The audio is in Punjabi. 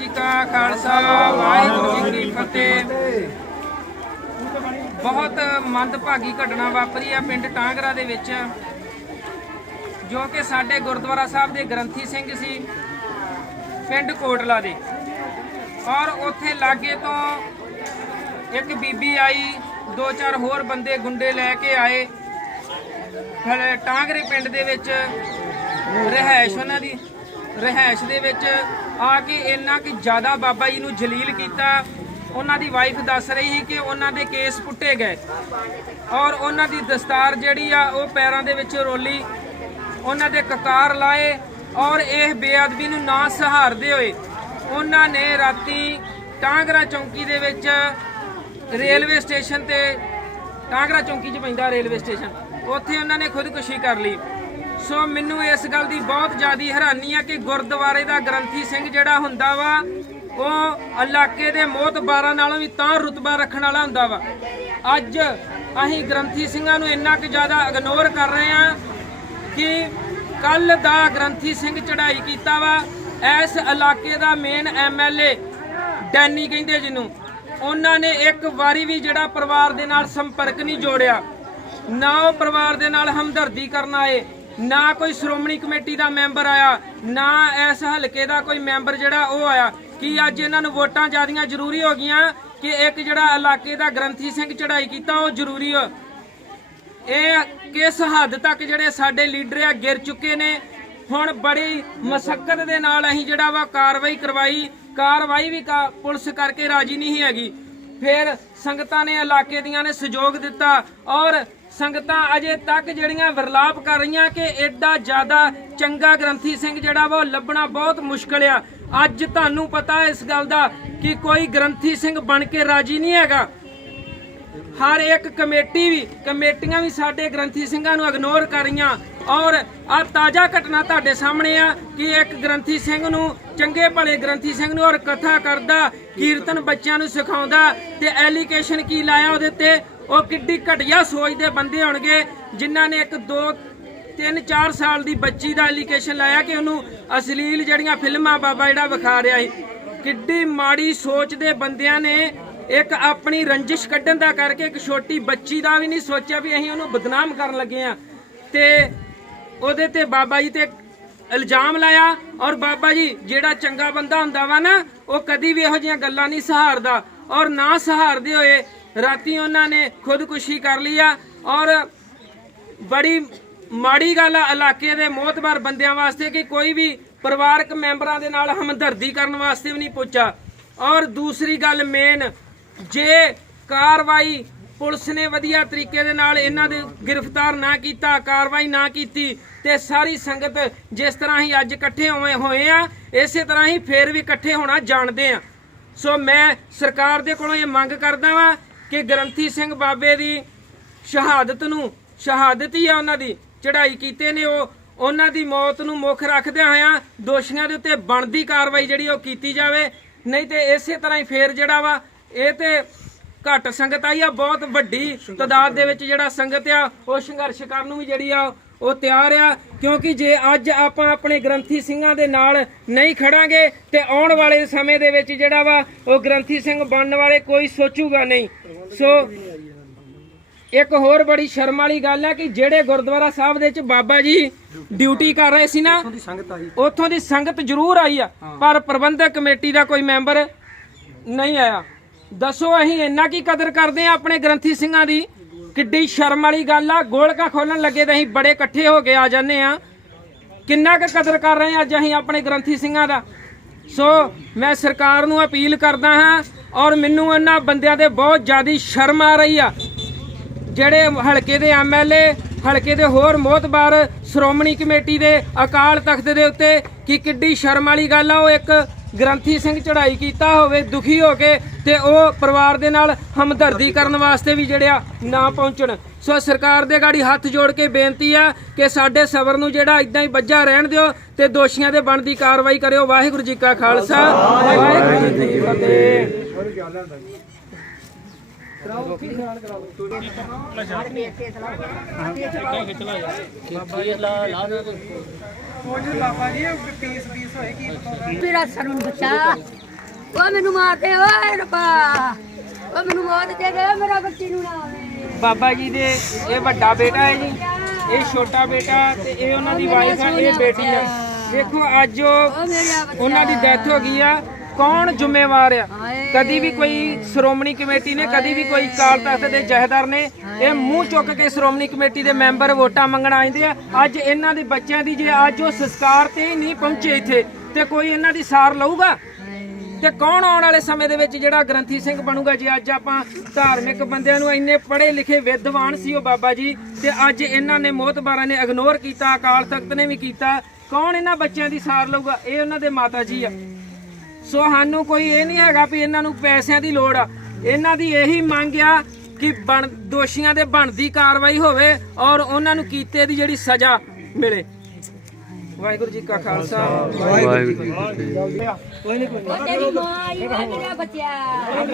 ਜੀ ਕਾ ਖਾਲਸਾ, ਵਾਹਿਗੁਰੂ ਜੀ ਕੀ ਫਤਿਹ। ਬਹੁਤ ਮੰਦਭਾਗੀ ਘਟਨਾ ਵਾਪਰੀ ਆ ਪਿੰਡ ਟਾਂਗਰਾ ਦੇ ਵਿੱਚ, ਜੋ ਕਿ ਸਾਡੇ ਗੁਰਦੁਆਰਾ ਸਾਹਿਬ ਦੇ ਗ੍ਰੰਥੀ ਸਿੰਘ ਸੀ, ਪਿੰਡ ਕੋਟਲਾ ਦੇ। ਔਰ ਉੱਥੇ ਲਾਗੇ ਤੋਂ ਇੱਕ ਬੀਬੀ ਆਈ, ਦੋ ਚਾਰ ਹੋਰ ਬੰਦੇ ਗੁੰਡੇ ਲੈ ਕੇ ਆਏ। ਫਿਰ ਟਾਂਗਰੇ ਪਿੰਡ ਦੇ ਵਿੱਚ ਰਹਿائش ਉਹਨਾਂ ਦੀ ਰਹਿائش ਦੇ ਵਿੱਚ ਆ ਕੇ ਇੰਨਾ ਕਿ ਜ਼ਿਆਦਾ ਬਾਬਾ ਜੀ ਨੂੰ ਜਲੀਲ ਕੀਤਾ। ਉਹਨਾਂ ਦੀ ਵਾਈਫ ਦੱਸ ਰਹੀ ਸੀ ਕਿ ਉਹਨਾਂ ਦੇ ਕੇਸ ਪੁੱਟੇ ਗਏ। ਔਰ ਉਹਨਾਂ ਦੀ ਦਸਤਾਰ ਜਿਹੜੀ ਆ, ਉਹ ਪੈਰਾਂ ਦੇ ਵਿੱਚ ਰੋਲੀ। ਉਹਨਾਂ ਦੇ ਕਕਾਰ ਲਾਏ ਔਰ ਇਹ ਬੇਅਦਬੀ ਨੂੰ ਨਾ ਸਹਾਰਦੇ ਹੋਏ ਉਹਨਾਂ ਨੇ ਰਾਤੀ ਟਾਂਗਰਾ ਚੌਂਕੀ ਦੇ ਵਿੱਚ ਰੇਲਵੇ ਸਟੇਸ਼ਨ ਤੇ, ਟਾਂਗਰਾ ਚੌਂਕੀ 'ਚ ਪੈਂਦਾ ਰੇਲਵੇ ਸਟੇਸ਼ਨ, ਉੱਥੇ ਉਹਨਾਂ ਨੇ ਖੁਦਕੁਸ਼ੀ ਕਰ ਲਈ। ਸੋ ਮੈਨੂੰ ਇਸ ਗੱਲ ਦੀ ਬਹੁਤ ਜ਼ਿਆਦੀ ਹੈਰਾਨੀ ਆ ਕਿ ਗੁਰਦੁਆਰੇ ਦਾ ਗ੍ਰੰਥੀ ਸਿੰਘ ਜਿਹੜਾ ਹੁੰਦਾ ਵਾ, ਉਹ ਇਲਾਕੇ ਦੇ ਮੋਤਬਾਰਾਂ ਨਾਲੋਂ ਵੀ ਤਾਂ ਰੁਤਬਾ ਰੱਖਣ ਵਾਲਾ ਹੁੰਦਾ ਵਾ। ਅੱਜ ਅਸੀਂ ਗ੍ਰੰਥੀ ਸਿੰਘਾਂ ਨੂੰ ਇੰਨਾ ਕੁ ਜ਼ਿਆਦਾ ਇਗਨੋਰ ਕਰ ਰਹੇ ਆ ਕਿ ਕੱਲ ਦਾ ਗ੍ਰੰਥੀ ਸਿੰਘ ਚੜ੍ਹਾਈ ਕੀਤਾ ਵਾ, ਇਸ ਇਲਾਕੇ ਦਾ ਮੇਨ ਐਮਐਲਏ ਡੈਨੀ ਕਹਿੰਦੇ ਜਿਹਨੂੰ। ਉਹਨਾਂ ਨੇ ਇੱਕ ਵਾਰੀ ਵੀ ਜਿਹੜਾ ਪਰਿਵਾਰ ਦੇ ਨਾਲ ਸੰਪਰਕ ਨਹੀਂ ਜੋੜਿਆ। ਨਾ ਉਹ ਪਰਿਵਾਰ ਦੇ ਨਾਲ ਹਮਦਰਦੀ ਕਰਨ ਆਏ। ਨਾ ਕੋਈ ਸ਼੍ਰੋਮਣੀ ਕਮੇਟੀ ਦਾ ਮੈਂਬਰ ਆਇਆ, ਨਾ ਇਸ ਹਲਕੇ ਦਾ ਕੋਈ ਮੈਂਬਰ ਜਿਹੜਾ ਉਹ ਆਇਆ। ਕਿ ਅੱਜ ਇਹਨਾਂ ਨੂੰ ਵੋਟਾਂ ਜਿਆਦੀਆਂ ਜ਼ਰੂਰੀ ਹੋ ਗਈਆਂ ਕਿ ਇੱਕ ਜਿਹੜਾ ਇਲਾਕੇ ਦਾ ਗ੍ਰੰਥੀ ਸਿੰਘ ਚੜ੍ਹਾਈ ਕੀਤਾ ਉਹ ਜ਼ਰੂਰੀ ਹੋ ਇਹ ਕਿਸ ਹੱਦ ਤੱਕ ਜਿਹੜੇ ਸਾਡੇ ਲੀਡਰ ਆ, ਗਿਰ ਚੁੱਕੇ ਨੇ? ਹੁਣ ਬੜੀ ਮਸਕਤ ਦੇ ਨਾਲ ਅਸੀਂ ਜਿਹੜਾ ਵਾ ਕਾਰਵਾਈ ਕਰਵਾਈ, ਕਾਰਵਾਈ ਵੀ ਕਾ- ਪੁਲਿਸ ਕਰਕੇ ਰਾਜੀ ਨਹੀਂ ਹੈਗੀ। ਫਿਰ ਸੰਗਤਾਂ ਨੇ ਇਲਾਕੇ ਦੀਆਂ ਨੇ ਸਹਿਯੋਗ ਦਿੱਤਾ ਔਰ ਸੰਗਤਾਂ ਅਜੇ ਤੱਕ ਜਿਹੜੀਆਂ ਵਿਰਲਾਪ ਕਰ ਰਹੀਆਂ ਕਿ ਐਡਾ ਜ਼ਿਆਦਾ ਚੰਗਾ ਗ੍ਰੰਥੀ ਸਿੰਘ ਜਿਹੜਾ ਵਾ ਉਹ ਲੱਭਣਾ ਬਹੁਤ ਮੁਸ਼ਕਲ ਆ। ਅੱਜ ਤੁਹਾਨੂੰ ਪਤਾ ਇਸ ਗੱਲ ਦਾ ਕਿ ਕੋਈ ਗ੍ਰੰਥੀ ਸਿੰਘ ਬਣ ਕੇ ਰਾਜੀ ਨਹੀਂ ਹੈਗਾ। ਹਰ ਇੱਕ ਕਮੇਟੀ ਵੀ, ਕਮੇਟੀਆਂ ਵੀ ਸਾਡੇ ਗ੍ਰੰਥੀ ਸਿੰਘਾਂ ਨੂੰ ਇਗਨੋਰ ਕਰ ਰਹੀਆਂ। ਔਰ ਆ ਤਾਜ਼ਾ ਘਟਨਾ ਤੁਹਾਡੇ ਸਾਹਮਣੇ ਆ ਕਿ ਇੱਕ ਗ੍ਰੰਥੀ ਸਿੰਘ ਨੂੰ, ਚੰਗੇ ਭਲੇ ਗ੍ਰੰਥੀ ਸਿੰਘ ਨੂੰ ਔਰ ਕਥਾ ਕਰਦਾ, ਕੀਰਤਨ ਬੱਚਿਆਂ ਨੂੰ ਸਿਖਾਉਂਦਾ ਤੇ ਐਲੀਕੇਸ਼ਨ ਕੀ ਲਾਇਆ ਉਹਦੇ ਤੇ ਉਹ ਕਿੱਡੀ ਘਟੀਆ ਸੋਚ ਦੇ ਬੰਦੇ ਹੋਣਗੇ, ਜਿਨ੍ਹਾਂ ਨੇ ਇੱਕ ਦੋ, ਤਿੰਨ, ਚਾਰ ਸਾਲ ਦੀ ਬੱਚੀ ਦਾ ਐਲੀਗੇਸ਼ਨ ਲਾਇਆ ਕਿ ਉਹਨੂੰ ਅਸ਼ਲੀਲ ਜਿਹੜੀਆਂ ਫਿਲਮਾਂ ਬਾਬਾ ਜਿਹੜਾ ਵਿਖਾ ਰਿਹਾ ਸੀ। ਕਿੱਡੀ ਮਾੜੀ ਸੋਚ ਦੇ ਬੰਦਿਆਂ ਨੇ ਇੱਕ ਆਪਣੀ ਰੰਜਿਸ਼ ਕੱਢਣ ਦਾ ਕਰਕੇ ਇੱਕ ਛੋਟੀ ਬੱਚੀ ਦਾ ਵੀ ਨਹੀਂ ਸੋਚਿਆ ਵੀ ਅਸੀਂ ਉਹਨੂੰ ਬਦਨਾਮ ਕਰਨ ਲੱਗੇ ਆ ਤੇ ਉਹਦੇ ਤੇ ਬਾਬਾ ਜੀ ਤੇ ਇਲਜ਼ਾਮ ਲਾਇਆ ਔਰ ਬਾਬਾ ਜੀ ਜਿਹੜਾ ਚੰਗਾ ਬੰਦਾ ਹੁੰਦਾ ਵਾ ਨਾ, ਉਹ ਕਦੀ ਵੀ ਇਹੋ ਜਿਹੀਆਂ ਗੱਲਾਂ ਨਹੀਂ ਸਹਾਰਦਾ ਔਰ ਨਾ ਸਹਾਰਦੇ ਹੋਏ ਰਾਤੀ ਉਹਨਾਂ ਨੇ ਖੁਦਕੁਸ਼ੀ ਕਰ ਲਈ ਆ ਔਰ ਬੜੀ ਮਾੜੀ ਗੱਲ ਆ ਇਲਾਕੇ ਦੇ ਮੋਤਬਰ ਬੰਦਿਆਂ ਵਾਸਤੇ ਕਿ ਕੋਈ ਵੀ ਪਰਿਵਾਰਕ ਮੈਂਬਰਾਂ ਦੇ ਨਾਲ ਹਮਦਰਦੀ ਕਰਨ ਵਾਸਤੇ ਵੀ ਨਹੀਂ ਪੁੱਛਾ ਔਰ ਦੂਸਰੀ ਗੱਲ ਮੇਨ ਜੇ ਕਾਰਵਾਈ ਪੁਲਿਸ ਨੇ ਵਧੀਆ ਤਰੀਕੇ ਦੇ ਨਾਲ ਇਹਨਾਂ ਦੇ ਗ੍ਰਿਫਤਾਰ ਨਾ ਕੀਤਾ, ਕਾਰਵਾਈ ਨਾ ਕੀਤੀ, ਤੇ ਸਾਰੀ ਸੰਗਤ ਜਿਸ ਤਰ੍ਹਾਂ ਹੀ ਅੱਜ ਇਕੱਠੇ ਹੋਏ ਹੋਏ ਆ, ਇਸੇ ਤਰ੍ਹਾਂ ਹੀ ਫੇਰ ਵੀ ਇਕੱਠੇ ਹੋਣਾ ਜਾਣਦੇ ਆ। ਸੋ ਮੈਂ ਸਰਕਾਰ ਦੇ ਕੋਲੋਂ ਇਹ ਮੰਗ ਕਰਦਾ ਵਾਂ ਕਿ ਗ੍ਰੰਥੀ ਸਿੰਘ ਬਾਬੇ ਦੀ ਸ਼ਹਾਦਤ ਨੂੰ, ਸ਼ਹਾਦਤ ਹੀ ਆ ਉਹਨਾਂ ਦੀ, ਚੜ੍ਹਾਈ ਕੀਤੇ ਨੇ ਉਹ, ਉਹਨਾਂ ਦੀ ਮੌਤ ਨੂੰ ਮੁੱਖ ਰੱਖਦਿਆਂ ਹੋਇਆਂ ਦੋਸ਼ੀਆਂ ਦੇ ਉੱਤੇ ਬਣਦੀ ਕਾਰਵਾਈ ਜਿਹੜੀ ਉਹ ਕੀਤੀ ਜਾਵੇ। ਨਹੀਂ ਤੇ ਇਸੇ ਤਰ੍ਹਾਂ ਹੀ ਫੇਰ ਜਿਹੜਾ ਵਾ, ਇਹ ਤੇ ਘੱਟ ਸੰਗਤ ਆਈ ਆ, ਬਹੁਤ ਵੱਡੀ ਤਦਾਦ ਦੇ ਵਿੱਚ ਜਿਹੜਾ ਸੰਗਤ ਆ, ਉਹ ਸੰਘਰਸ਼ ਕਰਨ ਨੂੰ ਵੀ ਜਿਹੜੀ ਆ, ਉਹ ਤਿਆਰ ਆ। ਕਿਉਂਕਿ ਜੇ ਅੱਜ ਆਪਾਂ ਆਪਣੇ ਗ੍ਰੰਥੀ ਸਿੰਘਾਂ ਦੇ ਨਾਲ ਨਹੀਂ ਖੜਾਂਗੇ ਤੇ ਆਉਣ ਵਾਲੇ ਸਮੇਂ ਦੇ ਵਿੱਚ ਜਿਹੜਾ ਵਾ, ਉਹ ਗ੍ਰੰਥੀ ਸਿੰਘ ਬਣਨ ਵਾਲੇ ਕੋਈ ਸੋਚੂਗਾ ਨਹੀਂ। ਸੋ ਇੱਕ ਹੋਰ ਬੜੀ ਸ਼ਰਮ ਵਾਲੀ ਗੱਲ ਹੈ ਕਿ ਜਿਹੜੇ ਗੁਰਦੁਆਰਾ ਸਾਹਿਬ ਦੇ ਵਿੱਚ ਬਾਬਾ ਜੀ ਡਿਊਟੀ ਕਰ ਰਹੇ ਸੀ ਨਾ ਉੱਥੋਂ ਦੀ ਸੰਗਤ ਜ਼ਰੂਰ ਆਈ ਆ ਪਰ ਪ੍ਰਬੰਧਕ ਕਮੇਟੀ ਦਾ ਕੋਈ ਮੈਂਬਰ ਨਹੀਂ ਆਇਆ। ਦੱਸੋ ਅਸੀਂ ਇੰਨਾ ਕੀ ਕਦਰ ਕਰਦੇ ਆ ਆਪਣੇ ਗ੍ਰੰਥੀ ਸਿੰਘਾਂ ਦੀ? ਕਿੱਡੀ ਸ਼ਰਮ ਵਾਲੀ ਗੱਲ ਆ। ਗੋਲਕਾ ਖੋਲਣ ਲੱਗੇ ਤਾਂ ਅਸੀਂ ਬੜੇ ਇਕੱਠੇ ਹੋ ਕੇ ਆ ਜਾਂਦੇ ਆ ਕਿੰਨਾ ਕੁ ਕਦਰ ਕਰ ਰਹੇ ਆ ਅੱਜ ਅਸੀਂ ਆਪਣੇ ਗ੍ਰੰਥੀ ਸਿੰਘਾਂ ਦਾ? ਸੋ ਮੈਂ ਸਰਕਾਰ ਨੂੰ ਅਪੀਲ ਕਰਦਾ ਹਾਂ ਔਰ ਮੈਨੂੰ ਇਹਨਾਂ ਬੰਦਿਆਂ ਦੇ ਬਹੁਤ ਜ਼ਿਆਦਾ ਸ਼ਰਮ ਆ ਰਹੀ ਆ। ਜਿਹੜੇ ਹਲਕੇ ਦੇ ਐਮਐਲਏ ਹਲਕੇ ਦੇ ਹੋਰ ਮੋਤਬਾਰ ਸ਼੍ਰੋਮਣੀ ਕਮੇਟੀ ਦੇ ਅਕਾਲ ਤਖਤ ਦੇ ਉੱਤੇ ਕਿ ਕਿੱਡੀ ਸ਼ਰਮ ਵਾਲੀ ਗੱਲ ਆ, ਉਹ ਇੱਕ ਗ੍ਰੰਥੀ ਸਿੰਘ ਚੜ੍ਹਾਈ ਕੀਤਾ ਹੋਵੇ, ਦੁਖੀ ਹੋ ਕੇ ਤੇ ਉਹ ਪਰਿਵਾਰ ਦੇ ਨਾਲ ਹਮਦਰਦੀ ਕਰਨ ਵਾਸਤੇ ਵੀ ਜਿਹੜਿਆ ਨਾ ਪਹੁੰਚਣ। ਸੋ ਸਰਕਾਰ ਦੇ ਗਾੜੀ ਹੱਥ ਜੋੜ ਕੇ ਬੇਨਤੀ ਆ ਕਿ ਸਾਡੇ ਸਬਰ ਨੂੰ ਜਿਹੜਾ ਇਦਾਂ ਹੀ ਵੱਜਾ ਰਹਿਣ ਦਿਓ ਤੇ ਦੋਸ਼ੀਆਂ ਦੇ ਬਣਦੀ ਕਾਰਵਾਈ ਕਰਿਓ। ਵਾਹਿਗੁਰੂ ਜੀ ਕਾ ਖਾਲਸਾ, ਵਾਹਿਗੁਰੂ ਜੀ ਕੀ ਫਤਿਹ। ਮੇਰਾ ਸਾਨੂੰ ਬਚਾ ਉਹ ਮੈਨੂੰ ਮਾਰਦੇ ਓਏ ਰੱਬਾ। ਉਹ ਮੈਨੂੰ ਮੌਤ ਦੇ ਦੇ ਮੇਰਾ ਬੱਚੀ ਨੂੰ ਨਾ ਆਵੇ। ਬਾਬਾ ਜੀ ਦੇ ਇਹ ਵੱਡਾ ਬੇਟਾ ਹੈ ਜੀ। ਇਹ ਛੋਟਾ ਬੇਟਾ ਤੇ ਇਹ ਉਹਨਾਂ ਦੀ ਵਾਈਫ ਹੈ ਇਹ ਬੇਟੀ ਹੈ। ਦੇਖੋ ਅੱਜ ਉਹ ਉਹ ਮੇਰਾ ਬੱਚਾ। ਉਹਨਾਂ ਦੀ ਡੈਥ ਹੋ ਗਈ ਆ। ਕੌਣ ਜ਼ਿੰਮੇਵਾਰ ਆ। ਕਦੀ ਵੀ ਕੋਈ ਸ਼੍ਰੋਮਣੀ ਕਮੇਟੀ ਨੇ, ਕਦੀ ਵੀ ਕੋਈ ਅਕਾਲ ਤਖਤ ਦੇ ਜਹੇਦਾਰ ਨੇ, ਇਹ ਮੂੰਹ ਚੁੱਕ ਕੇ ਸ਼੍ਰੋਮਣੀ ਕਮੇਟੀ ਦੇ ਮੈਂਬਰ ਵੋਟਾਂ ਮੰਗਣ ਆਉਂਦੇ ਆ। ਅੱਜ ਇਹਨਾਂ ਦੇ ਬੱਚਿਆਂ ਦੀ ਜੇ ਅੱਜ ਉਹ ਸੰਸਕਾਰ ਤੇ ਹੀ ਨਹੀਂ ਪਹੁੰਚੇ ਇੱਥੇ, ਤੇ ਕੋਈ ਇਹਨਾਂ ਦੀ ਸਾਰ ਲਊਗਾ? ਤੇ ਕੌਣ ਆਉਣ ਵਾਲੇ ਸਮੇਂ ਦੇ ਵਿੱਚ ਜਿਹੜਾ ਗ੍ਰੰਥੀ ਸਿੰਘ ਬਣੂਗਾ? ਜੇ ਅੱਜ ਆਪਾਂ ਧਾਰਮਿਕ ਬੰਦਿਆਂ ਨੂੰ ਇੰਨੇ ਪੜ੍ਹੇ ਲਿਖੇ ਵਿਦਵਾਨ ਸੀ ਉਹ ਬਾਬਾ ਜੀ, ਤੇ ਅੱਜ ਇਹਨਾਂ ਨੇ ਮੋਤਬਾਰਾਂ ਨੇ ਇਗਨੋਰ ਕੀਤਾ, ਅਕਾਲ ਤਖਤ ਨੇ ਵੀ ਕੀਤਾ, ਕੌਣ ਇਹਨਾਂ ਬੱਚਿਆਂ ਦੀ ਸਾਰ ਲਊਗਾ? ਇਹ ਉਹਨਾਂ ਦੇ ਮਾਤਾ ਜੀ ਆ। ਸੋ ਸਾਨੂੰ ਕੋਈ ਇਹ ਨਹੀਂ ਹੈਗਾ ਵੀ ਇਹਨਾਂ ਨੂੰ ਪੈਸਿਆਂ ਦੀ ਲੋੜ ਆ। ਇਹਨਾਂ ਦੀ ਇਹੀ ਮੰਗ ਆ ਕਿ ਬਣ ਦੋਸ਼ੀਆਂ ਦੇ ਬਣਦੀ ਕਾਰਵਾਈ ਹੋਵੇ ਔਰ ਉਹਨਾਂ ਨੂੰ ਕੀਤੇ ਦੀ ਜਿਹੜੀ ਸਜ਼ਾ ਮਿਲੇ। ਵਾਹਿਗੁਰੂ ਜੀ ਕਾ ਖਾਲਸਾ। ਵਾਹਿਗੁਰੂ ਜੀ ਕੀ ਫਤਿਹ। ਕੋਈ ਨਹੀਂ ਕੋਈ ਤੇਰੀ ਮਾਂ ਆਈ ਓਏ ਮੇਰਾ ਬੱਚਾ।